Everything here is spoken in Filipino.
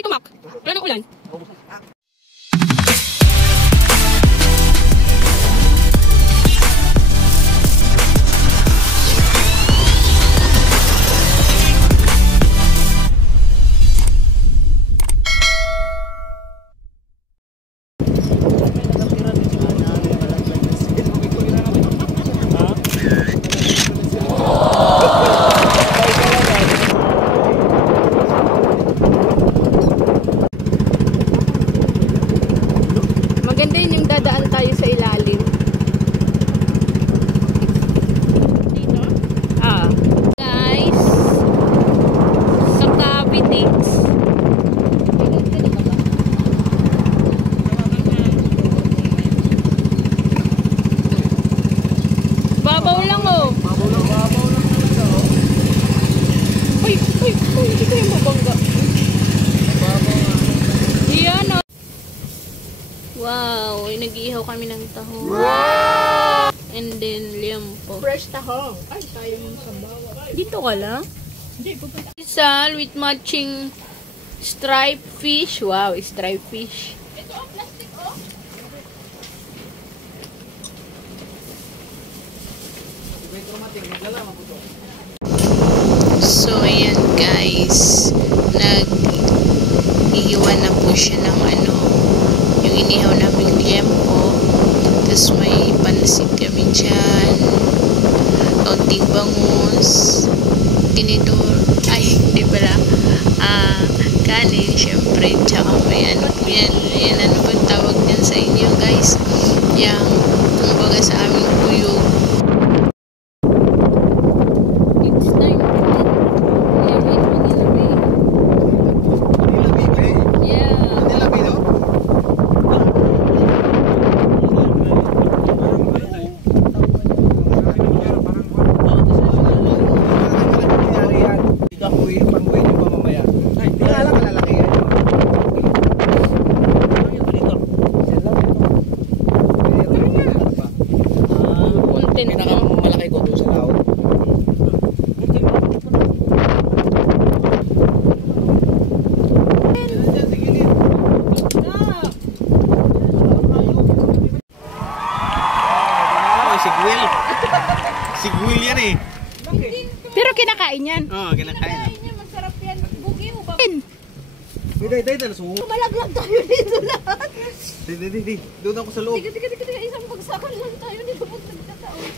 Tito Mac. Wala nang ulan. Maganda yun yung dadaan tayo sa ilalim. Dito? Guys, sa Cavitex. Babaw lang oh. Babaw lang talaga oh. Uy, hindi ko yung mabangga. Babaw nga. Yan oh. Wow, nag-iihaw kami ng tahong. Wow! And then, liampo. Fresh tahong. Ay, tayo yung sabaw. Dito ka lang? Hindi, pupunta. Isal with matching striped fish. Wow, striped fish. Ito ang plastic, oh. So, ayan guys. Nag-iiwan na po siya ng yung inihaw naming liempo. Tapos may pansit kami dyan. Kaunting bangus. Tinidor. Ay, hindi pala. Kanin, syempre. Tsaka may yan, ano bang tawag dyan sa inyo guys? Yang, kumbaga sa aming kuyog. It's time. Pinakamalaki ko doon sa laot. Sigwil. Sigwil yan eh. Pero kinakain yan. Oo, kinakain. Masarap yan. Bugi mo ba? Day, sumo. Malaglag tayo dito lahat. Di. Doon ako sa loob. Tiga. Isang bagsakan lang tayo dito. Pag nagkataon.